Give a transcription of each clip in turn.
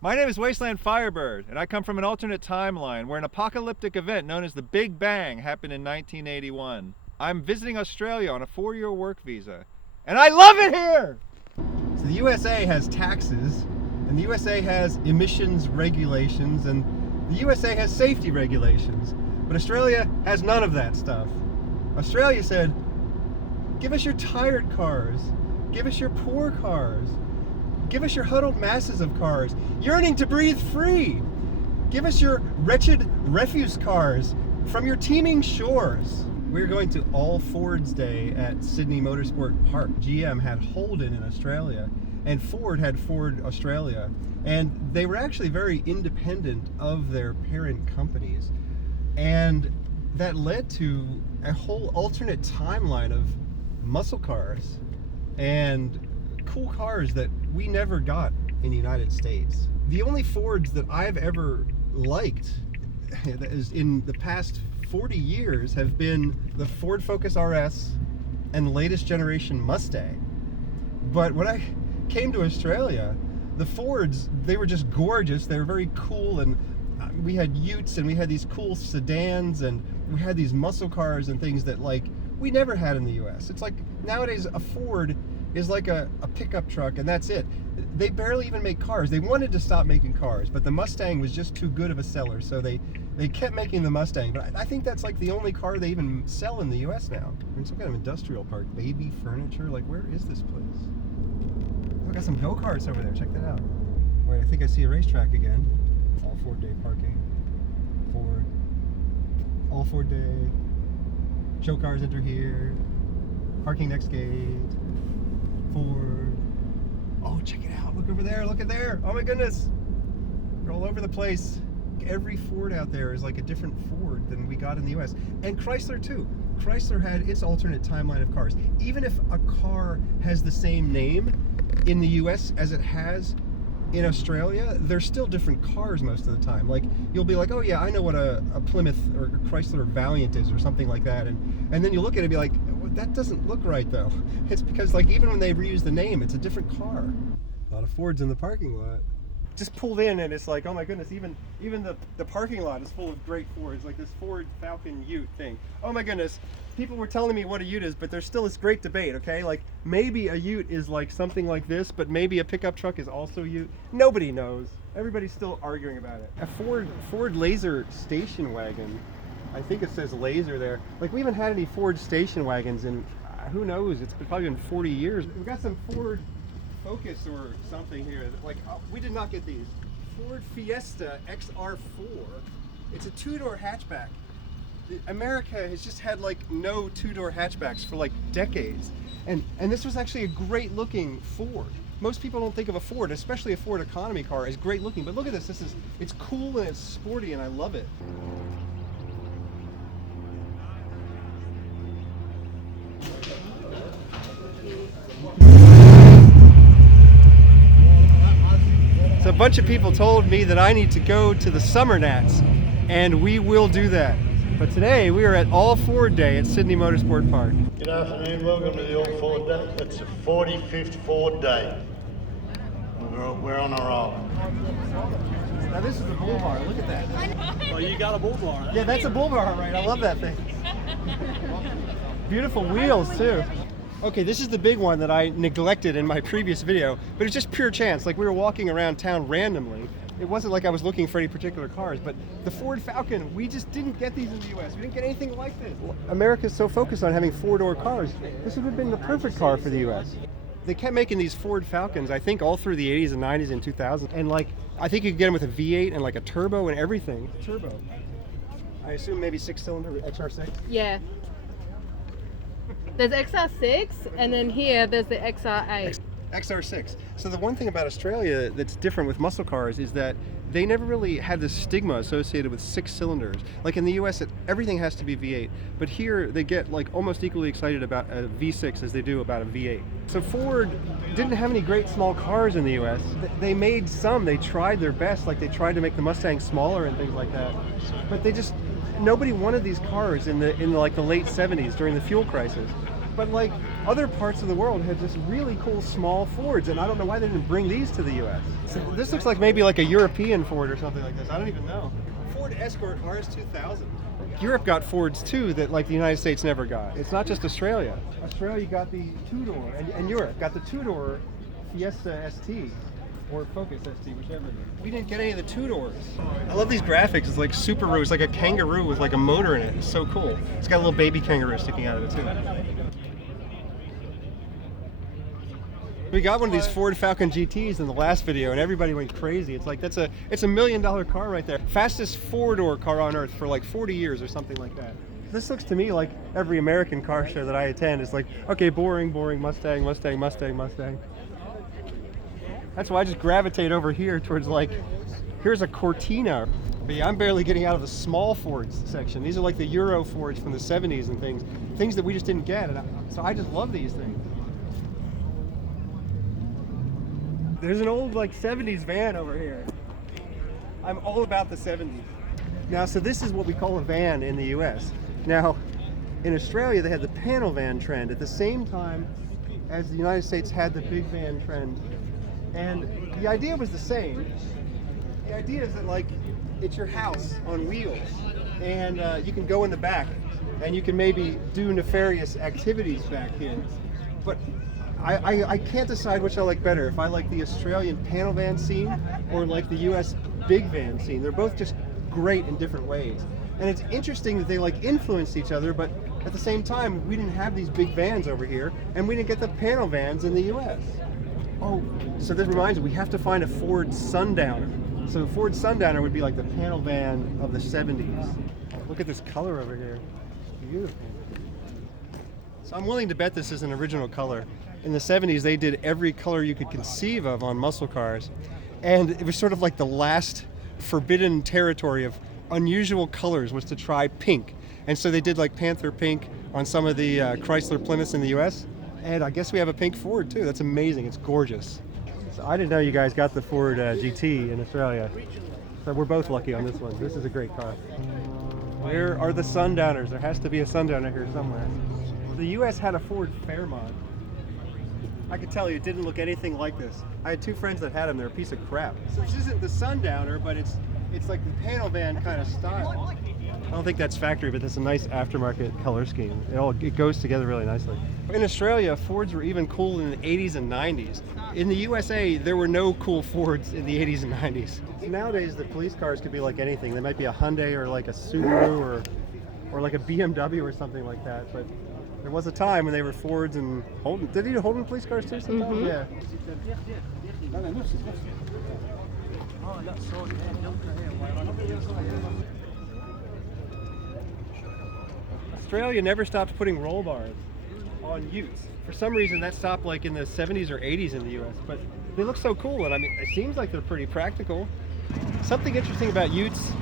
My name is Wasteland Firebird, and I come from an alternate timeline where an apocalyptic event known as the Big Bang happened in 1981. I'm visiting Australia on a 4-year work visa, and I love it here! So the USA has taxes, and the USA has emissions regulations, and the USA has safety regulations. But Australia has none of that stuff. Australia said, give us your tired cars, give us your poor cars, give us your huddled masses of cars, yearning to breathe free. Give us your wretched refuse cars from your teeming shores. We're going to All Fords Day at Sydney Motorsports Park. GM had Holden in Australia, and Ford had Ford Australia. And they were actually very independent of their parent companies. And that led to a whole alternate timeline of muscle cars and cool cars that we never got in the United States. The only Fords that I've ever liked that is in the past 40 years have been the Ford Focus RS and the latest generation Mustang. But when I came to Australia, the Fords, they were just gorgeous. They were very cool, and we had utes and we had these cool sedans and we had these muscle cars and things that like we never had in the US. It's like nowadays a Ford is like a pickup truck, and that's it. They barely even make cars. They wanted to stop making cars, but the Mustang was just too good of a seller, so they kept making the Mustang. But I think that's like the only car they even sell in the US now. We're in some kind of industrial park. Baby furniture, like where is this place? We got some go-karts over there, check that out. Wait, I think I see a racetrack again. All Ford Day parking. Ford. All Ford Day. Show cars enter here. Parking next gate. Ford. Oh, check it out. Look over there. Look at there. Oh my goodness. They're all over the place. Every Ford out there is like a different Ford than we got in the US. And Chrysler too. Chrysler had its alternate timeline of cars. Even if a car has the same name in the US as it has in Australia, they're still different cars most of the time. Like you'll be like, oh yeah, I know what a Plymouth or Chrysler Valiant is or something like that. And then you look at it and be like, that doesn't look right though. It's because like even when they reuse the name, it's a different car. A lot of Fords in the parking lot. Just pulled in and it's like, oh my goodness, even the parking lot is full of great Fords, like this Ford Falcon Ute thing. Oh my goodness, people were telling me what a Ute is, but there's still this great debate, okay? Like maybe a Ute is like something like this, but maybe a pickup truck is also a Ute. Nobody knows. Everybody's still arguing about it. A Ford Laser station wagon. I think it says Laser there. Like we haven't had any Ford station wagons in, who knows, it's probably been 40 years. We've got some Ford Focus or something here. Like we did not get these. Ford Fiesta XR4. It's a two-door hatchback. America has just had like no two-door hatchbacks for like decades. And this was actually a great looking Ford. Most people don't think of a Ford, especially a Ford economy car, as great looking. But look at this. It's cool and it's sporty and I love it. So a bunch of people told me that I need to go to the Summer Nats, and we will do that. But today we are at All Ford Day at Sydney Motorsports Park. Good afternoon, welcome to the All Ford Day. It's the 45th Ford Day. We're on a roll. Now this is a bull bar, look at that. Oh, you got a bull bar, huh? Yeah, that's a bull bar, right? I love that thing. Beautiful wheels too. Okay, this is the big one that I neglected in my previous video, but it's just pure chance. Like we were walking around town randomly. It wasn't like I was looking for any particular cars, but the Ford Falcon, we just didn't get these in the US. We didn't get anything like this. America's so focused on having four-door cars. This would have been the perfect car for the US. They kept making these Ford Falcons, I think all through the 80s and 90s and 2000s. And like, I think you could get them with a V8 and like a turbo and everything. Turbo. I assume maybe 6-cylinder XR6? Yeah. There's XR6, and then here there's the XR8. XR6. So the one thing about Australia that's different with muscle cars is that they never really had this stigma associated with 6 cylinders. Like in the US, everything has to be V8, but here they get like almost equally excited about a V6 as they do about a V8. So Ford didn't have any great small cars in the US. They made some, they tried their best, like they tried to make the Mustang smaller and things like that, but nobody wanted these cars in the late 70s during the fuel crisis. But like other parts of the world had just really cool small Fords, and I don't know why they didn't bring these to the U.S. So this looks like maybe like a European Ford or something like this. I don't even know. Ford Escort RS2000. Europe got Fords too that like the United States never got. It's not just Australia. Australia got the two-door, and Europe got the two-door Fiesta ST. Or Focus ST, whichever. We didn't get any of the two-doors. I love these graphics. It's like Subaru. It's like a kangaroo with like a motor in it. It's so cool. It's got a little baby kangaroo sticking out of it too. We got one of these Ford Falcon GTs in the last video, and everybody went crazy. It's like it's a $1 million car right there. Fastest four-door car on earth for like 40 years or something like that. This looks to me like every American car show that I attend is like, okay, boring, boring, Mustang, Mustang, Mustang, Mustang. That's why I just gravitate over here towards like, here's a Cortina. But yeah, I'm barely getting out of the small Fords section. These are like the Euro Fords from the 70s and things that we just didn't get. And so I just love these things. There's an old like 70s van over here. I'm all about the 70s. Now, so this is what we call a van in the US. Now, in Australia, they had the panel van trend at the same time as the United States had the big van trend. And the idea was the same. The idea is that like it's your house on wheels, and you can go in the back, and you can maybe do nefarious activities back here. But I can't decide which I like better. If I like the Australian panel van scene or like the US big van scene. They're both just great in different ways. And it's interesting that they like influenced each other, but at the same time, we didn't have these big vans over here, and we didn't get the panel vans in the US. Oh, so this reminds me, we have to find a Ford Sundowner. So the Ford Sundowner would be like the panel van of the 70s. Oh, look at this color over here. Beautiful. So I'm willing to bet this is an original color. In the 70s, they did every color you could conceive of on muscle cars. And it was sort of like the last forbidden territory of unusual colors was to try pink. And so they did like Panther pink on some of the Chrysler Plymouths in the US. And I guess we have a pink Ford too. That's amazing. It's gorgeous. So I didn't know you guys got the Ford GT in Australia. So we're both lucky on this one. This is a great car. Where are the Sundowners? There has to be a Sundowner here somewhere. The US had a Ford Fairmont. I could tell you it didn't look anything like this. I had two friends that had them. They're a piece of crap. So this isn't the Sundowner, but it's like the panel van kind of style. I don't think that's factory, but that's a nice aftermarket color scheme. It goes together really nicely. In Australia, Fords were even cool in the 80s and 90s. In the USA, there were no cool Fords in the 80s and 90s. Nowadays, the police cars could be like anything. They might be a Hyundai or like a Subaru or like a BMW or something like that. But there was a time when they were Fords and Holden. Did he do Holden police cars too sometimes? Mm-hmm. Yeah. Australia never stopped putting roll bars on utes. For some reason that stopped like in the 70s or 80s in the US, but they look so cool, and I mean, it seems like they're pretty practical. Something interesting about utes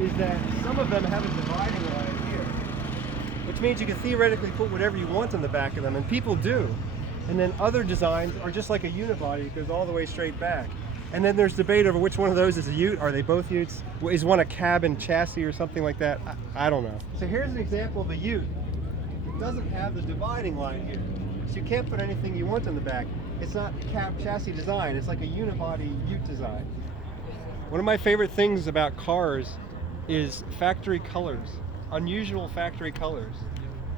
is that some of them have a dividing line here, which means you can theoretically put whatever you want on the back of them, and people do. And then other designs are just like a unibody, it goes all the way straight back. And then there's debate over which one of those is a ute. Are they both utes? Is one a cab and chassis or something like that? I don't know. So here's an example of a ute. It doesn't have the dividing line here. So you can't put anything you want on the back. It's not cab chassis design. It's like a unibody ute design. One of my favorite things about cars is factory colors, unusual factory colors.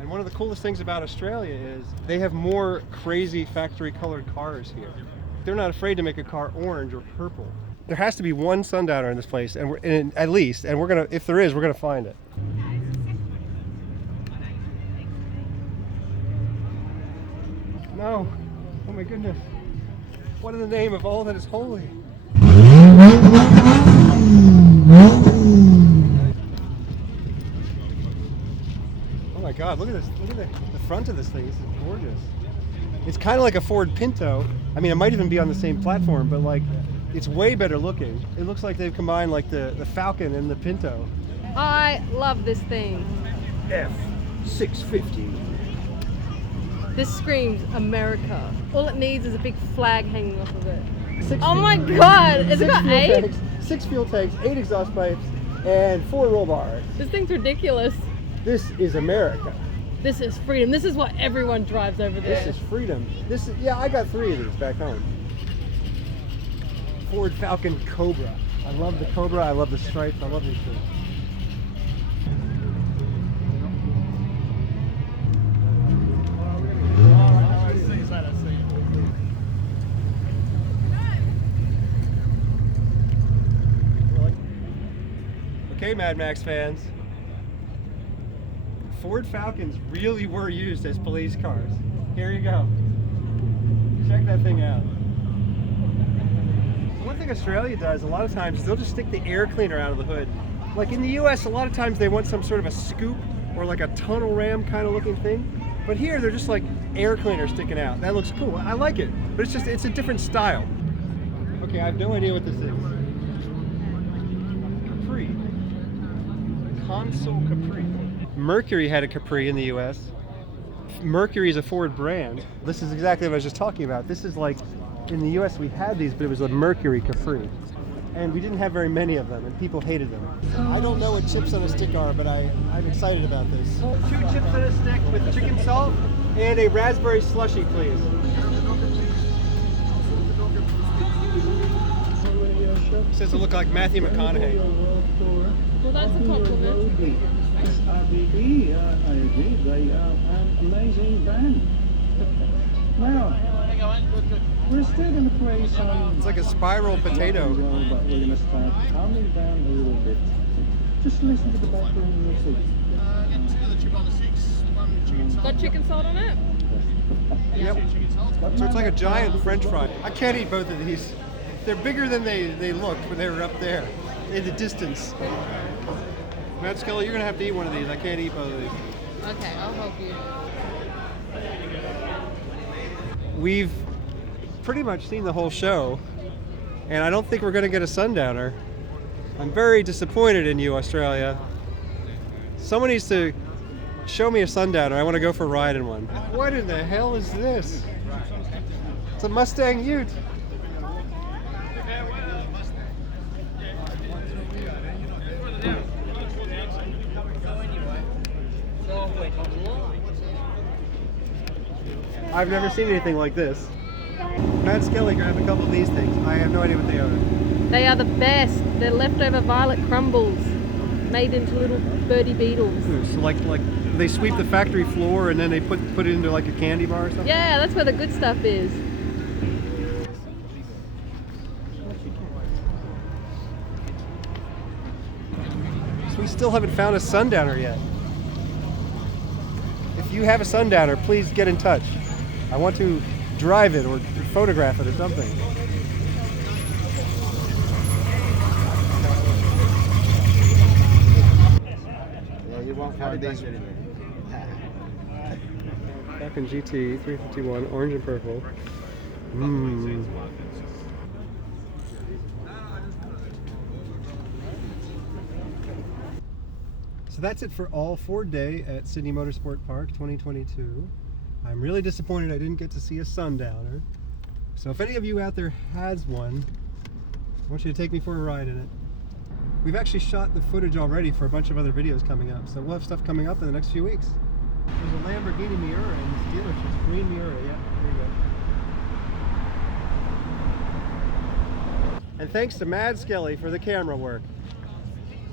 And one of the coolest things about Australia is they have more crazy factory colored cars here. They're not afraid to make a car orange or purple. There has to be one Sundowner in this place, and at least, and we're gonna, if there is, we're gonna find it. No, oh my goodness. What in the name of all that is holy? Oh my God, look at this, look at the front of this thing, this is gorgeous. It's kind of like a Ford Pinto. I mean, it might even be on the same platform, but like, it's way better looking. It looks like they've combined like the Falcon and the Pinto. I love this thing. F650. This screams America. All it needs is a big flag hanging off of it. Oh my God, has it got 8? 6 fuel tanks, 8 exhaust pipes, and 4 roll bars. This thing's ridiculous. This is America. This is freedom. This is what everyone drives over there. This is freedom. This is, yeah, I got 3 of these back home. Ford Falcon Cobra. I love the Cobra. I love the stripes. I love these things. Okay, Mad Max fans. Ford Falcons really were used as police cars. Here you go. Check that thing out. One thing Australia does a lot of times is they'll just stick the air cleaner out of the hood. Like in the US, a lot of times they want some sort of a scoop or like a tunnel ram kind of looking thing. But here they're just like air cleaner sticking out. That looks cool. I like it. But it's a different style. Okay, I have no idea what this is. Capri. Console Capri. Mercury had a Capri in the US. Mercury is a Ford brand. This is exactly what I was just talking about. This is like, in the US we had these, but it was a Mercury Capri. And we didn't have very many of them, and people hated them. I don't know what chips on a stick are, but I'm excited about this. 2 chips on a stick with chicken salt and a raspberry slushie, please. Says it look like Matthew McConaughey. Well, that's a compliment. SRBB, I agree, they are an amazing band. Now, we're still going to play some... It's like a spiral potato. But we're going to start calming down a little bit. Just listen to the background music. Got chicken salt on it? Yep. So it's like a giant French fry. I can't eat both of these. They're bigger than they looked when they were up there in the distance. Matt Scully, you're going to have to eat one of these. I can't eat both of these. Okay, I'll help you. We've pretty much seen the whole show, and I don't think we're going to get a sundowner. I'm very disappointed in you, Australia. Someone needs to show me a sundowner. I want to go for a ride in one. What in the hell is this? It's a Mustang Ute. I've never seen anything like this. Matt Skelly grabbed a couple of these things. I have no idea what they are. They are the best. They're leftover violet crumbles made into little birdie beetles. So like they sweep the factory floor and then they put it into like a candy bar or something? Yeah, that's where the good stuff is. So we still haven't found a sundowner yet. If you have a sundowner, please get in touch. I want to drive it or photograph it or something. Yeah, you won't find these anywhere. Falcon GT 351, orange and purple. So that's it for all Ford Day at Sydney Motorsport Park 2022. I'm really disappointed I didn't get to see a sundowner. So if any of you out there has one, I want you to take me for a ride in it. We've actually shot the footage already for a bunch of other videos coming up, so we'll have stuff coming up in the next few weeks. There's a Lamborghini Miura in this dealership, green Miura, yeah, there you go. And thanks to Mad Skelly for the camera work.